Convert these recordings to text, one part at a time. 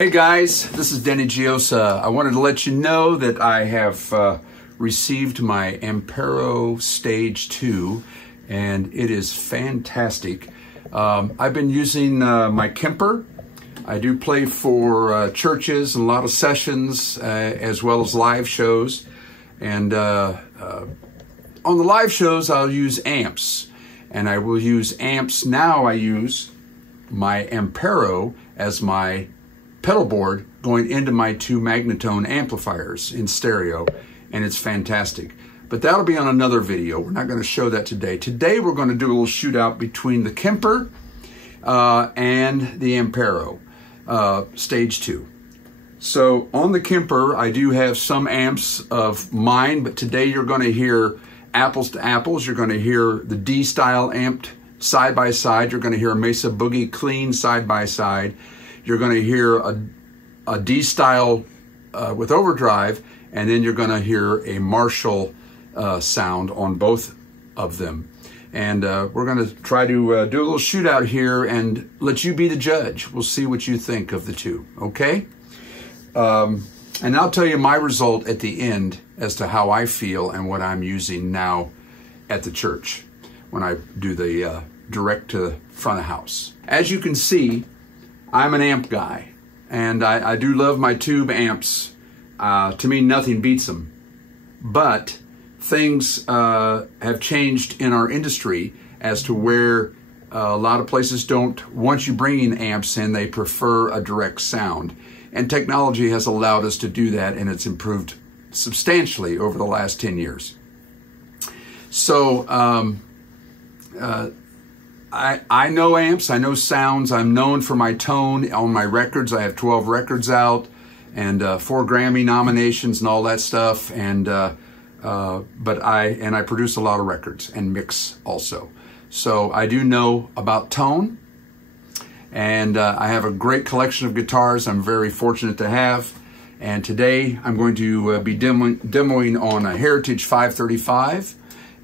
Hey guys, this is Jiosa. I wanted to let you know that I have received my AMPERO Stage 2, and it is fantastic. I've been using my KEMPER. I do play for churches and a lot of sessions, as well as live shows. And on the live shows, I'll use amps, and I will use amps. Now I use my AMPERO as my pedal board going into my two magnetone amplifiers in stereo, and it's fantastic. But that'll be on another video. We're not going to show that today. Today we're going to do a little shootout between the KEMPER and the AMPERO Stage 2. So on the KEMPER, I do have some amps of mine, but today you're going to hear apples to apples. You're going to hear the D-style amped side by side. You're going to hear a Mesa Boogie clean side by side. You're going to hear a D-style with overdrive, and then you're going to hear a Marshall sound on both of them. And we're going to try to do a little shootout here and let you be the judge. We'll see what you think of the two, okay? And I'll tell you my result at the end as to how I feel and what I'm using now at the church when I do the direct to front of house. As you can see, I'm an amp guy, and I do love my tube amps. To me, nothing beats them. But things have changed in our industry as to where a lot of places don't, once you bring in amps in, they prefer a direct sound. And technology has allowed us to do that, and it's improved substantially over the last 10 years. So, I know amps, I know sounds. I'm known for my tone on my records. I have 12 records out and 4 Grammy nominations and all that stuff. And I produce a lot of records and mix also. So I do know about tone, and I have a great collection of guitars I'm very fortunate to have. And today I'm going to be demoing on a Heritage 535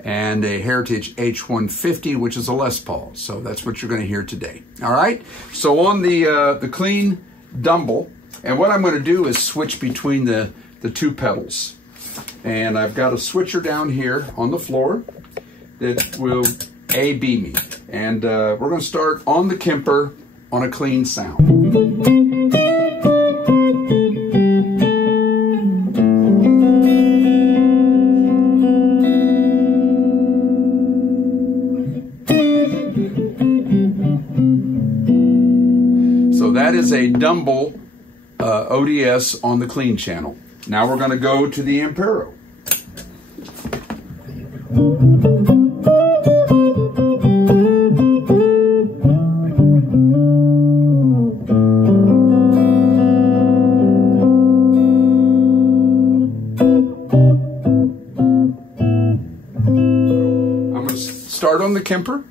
and a Heritage H150, which is a Les Paul. So that's what you're going to hear today. All right. So on the clean Dumble, and what I'm going to do is switch between the two pedals. And I've got a switcher down here on the floor that will A-B me. And we're going to start on the KEMPER on a clean sound. That is a Dumble ODS on the clean channel. Now we're going to go to the AMPERO. I'm going to start on the KEMPER.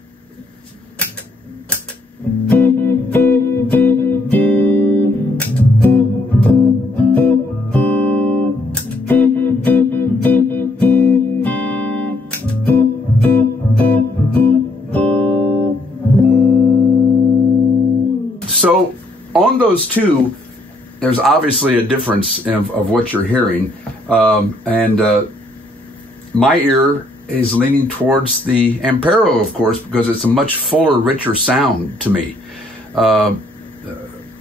So on those two, there's obviously a difference of what you're hearing. My ear is leaning towards the AMPERO, of course, because it's a much fuller, richer sound to me.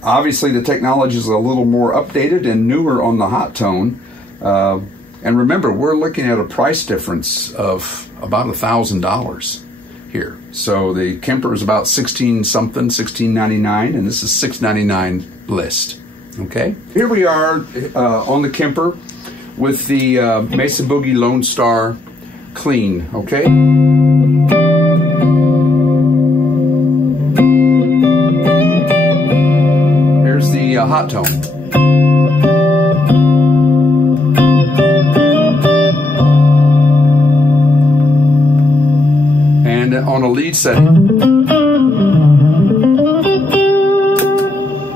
Obviously, the technology is a little more updated and newer on the hot tone. And remember, we're looking at a price difference of about $1,000 here. So the KEMPER is about $16-something, $16.99, and this is $6.99 list. Okay, here we are on the KEMPER with the Mesa Boogie Lone Star clean. Okay. Here's the hot tone. And on a lead setting,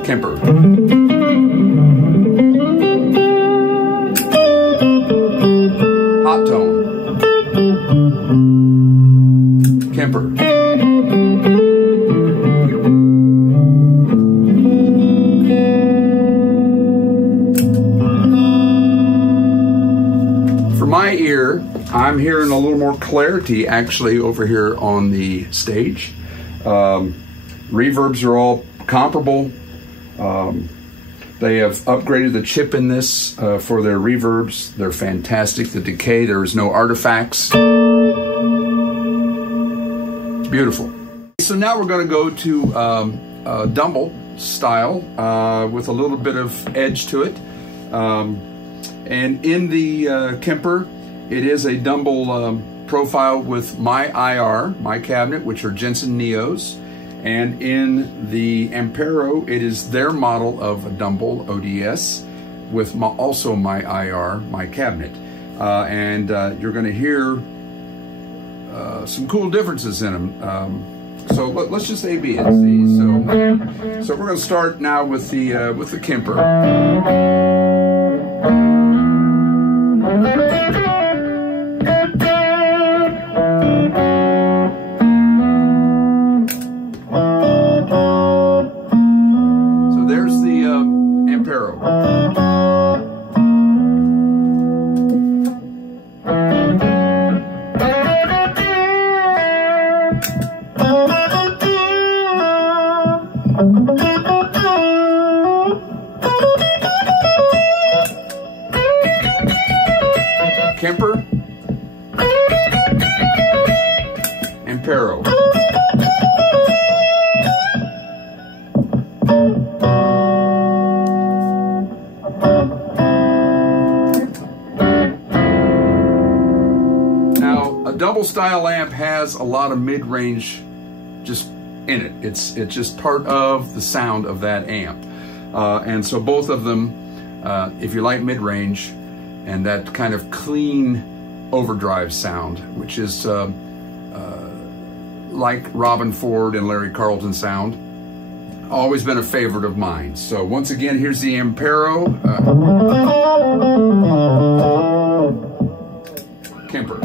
KEMPER. Hot tone, KEMPER. I'm hearing a little more clarity actually over here on the stage. Reverbs are all comparable. They have upgraded the chip in this for their reverbs. They're fantastic. The decay, there is no artifacts. It's beautiful. So now we're going to go to Dumble style with a little bit of edge to it. And in the Kemper, it is a Dumble profile with my IR, my cabinet, which are Jensen Neos. And in the AMPERO, it is their model of a Dumble ODS with also my IR, my cabinet. And you're going to hear some cool differences in them. So let's just A/B it. See? So we're going to start now with the Kemper. Kemper, AMPERO. Now, a double style amp has a lot of mid-range just in it. It's just part of the sound of that amp. And so both of them, if you like mid-range, and that kind of clean overdrive sound, which is like Robin Ford and Larry Carlton sound, always been a favorite of mine. So once again, here's the AMPERO Kemper.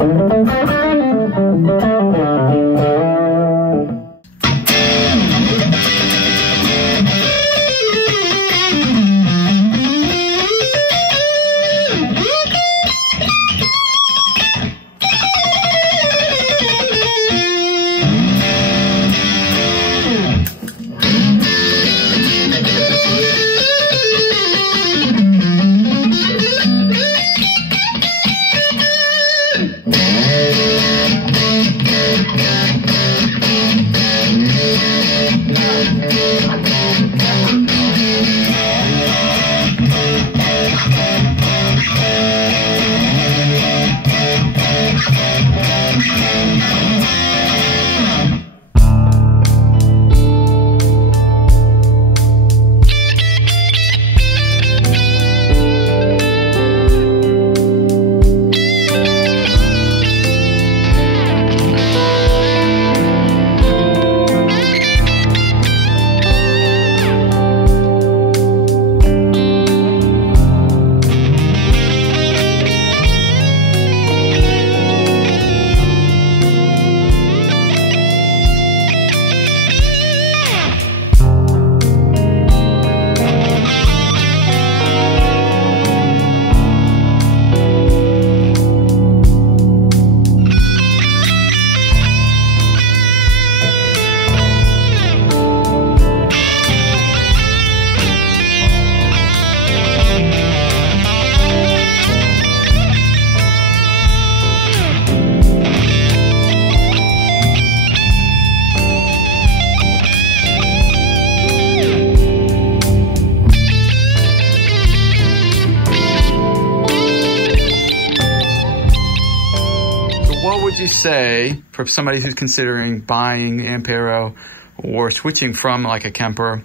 What would you say for somebody who's considering buying the AMPERO or switching from like a Kemper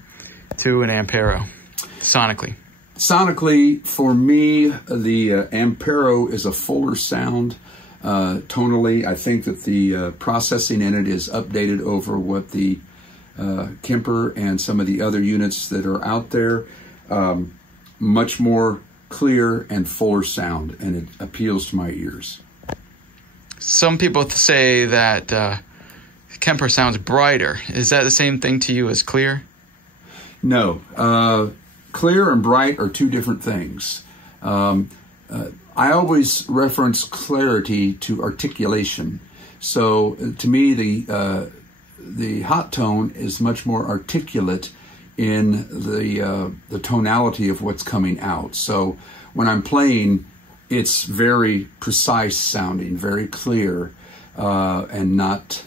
to an AMPERO sonically? Sonically, for me, the AMPERO is a fuller sound. Tonally, I think that the processing in it is updated over what the Kemper and some of the other units that are out there. Much more clear and fuller sound, and it appeals to my ears. Some people say that Kemper sounds brighter. Is that the same thing to you as clear? No. Clear and bright are two different things. I always reference clarity to articulation. So to me, the hot tone is much more articulate in the tonality of what's coming out. So when I'm playing, it's very precise sounding, very clear, and not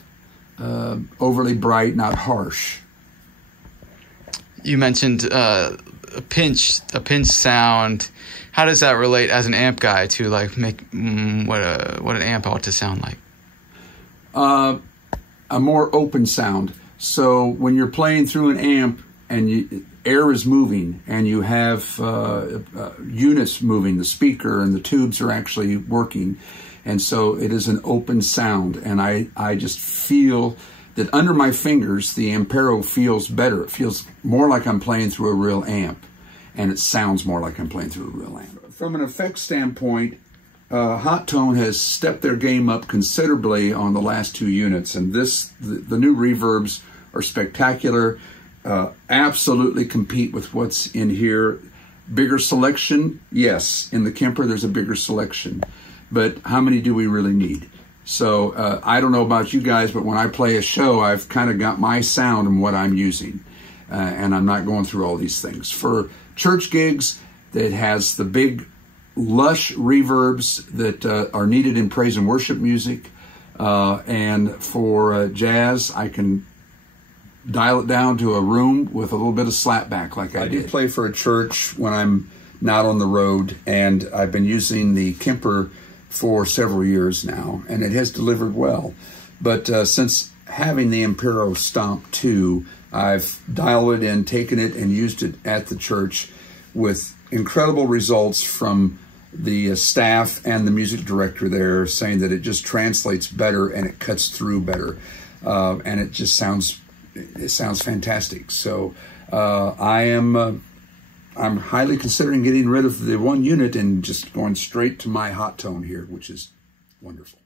overly bright, not harsh. You mentioned a pinch sound. How does that relate as an amp guy to like make what an amp ought to sound like? A more open sound. So when you're playing through an amp and air is moving and you have units moving, the speaker and the tubes are actually working, and so it is an open sound, and I just feel that under my fingers the AMPERO feels better. It feels more like I'm playing through a real amp, and it sounds more like I'm playing through a real amp. From an effects standpoint, Hot Tone has stepped their game up considerably on the last 2 units, and the new reverbs are spectacular. Absolutely compete with what's in here. Bigger selection, yes. In the Kemper, there's a bigger selection, but how many do we really need? So I don't know about you guys, but when I play a show, I've kind of got my sound and what I'm using, and I'm not going through all these things. For church gigs, that has the big, lush reverbs that are needed in praise and worship music, and for jazz, I can dial it down to a room with a little bit of slapback like I did. I do play for a church when I'm not on the road, and I've been using the Kemper for several years now, and it has delivered well. But since having the AMPERO Stomp 2, I've dialed it in, taken it, and used it at the church with incredible results from the staff and the music director there, saying that it just translates better and it cuts through better, and it just sounds fantastic. So I'm highly considering getting rid of the 1 unit and just going straight to my hot tone here, which is wonderful.